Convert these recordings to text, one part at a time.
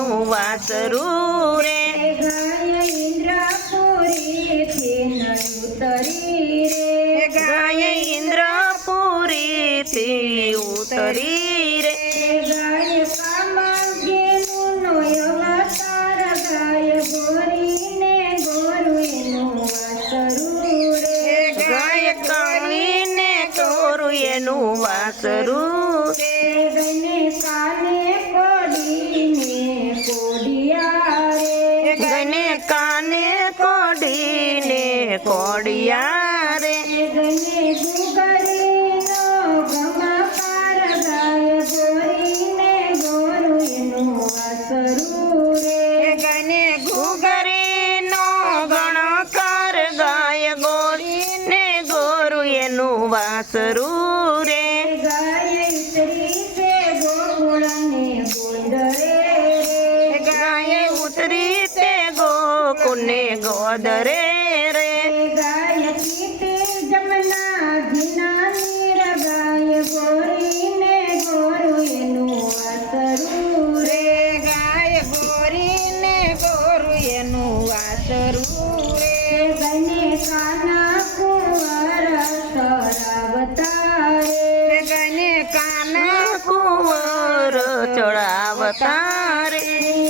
એનું વાસરું રે ગાય ઇન્દ્રપુરીથી ઉતરી રે ગાય ઇન્દ્રપુરી થી ઉતરી કોડિયા રે ગઈને ગુગરીનો ગમાકાર ગાય ગોરીને ગોરું એનું વાસરું રે. ગને ગણકાર ગાય ઉતરી છે ગોકુળને ગોંદરે ગાય ઉતરી તે ગોદરે રે. ચડાવતા રે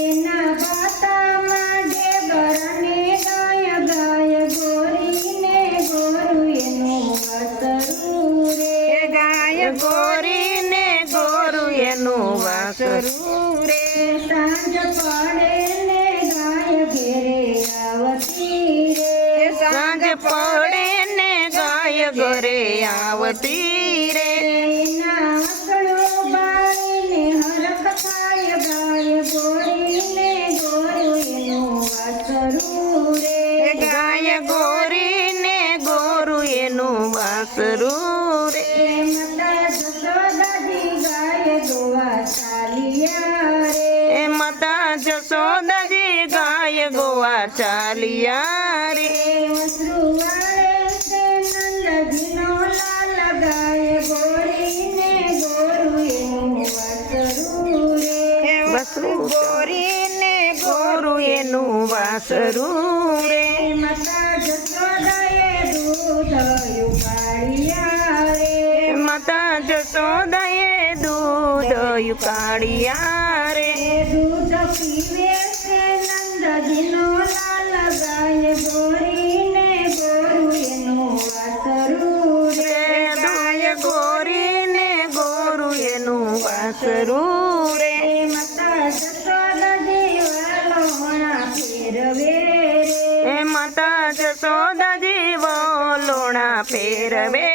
એના બાતામાં ડેબરને ગાય ગોરીને ગોરું એનું વાસરું રે ગાય ગોરીને ગોરુ એનું વાસરું રે સાંજ પડે ને ગાય ઘેરે આવતી રે. સાંજ પડે ને ગાય ઘરે આવતી વાસરું રે એ માતા જશોદાજી ગાય ગોવા ચાલિયા રે. ગોરીને ગોરું એનું વાસરું દૂધ યુકાળિયા રે. દૂધ પીવે છે નંદજીનો લાલ ગાય ગોરીને ગોરું એનું વાસરું રે. ગાય ગોરીને ગોરુ એનું વાસરું રે. માતા ફેરવે રે. માતા જશોદાજી વલોણા ફેરવે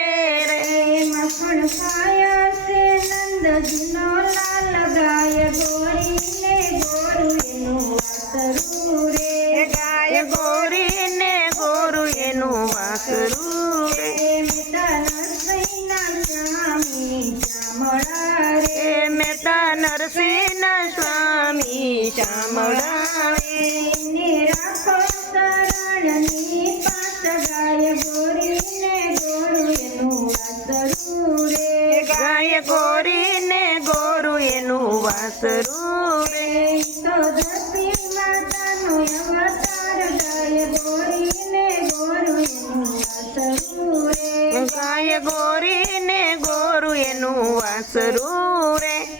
નંદજીનો લાલ ગાય ગોરીને ગોરું એનું વાસરું રે. ગાય ગોરીને ગોરુ એનું વાસરું રે. મેતા નરસૈના સ્વામી ચામળા રે. સ્વામી ગાય ગોરીને ગોરુ એનું વાસરું રે.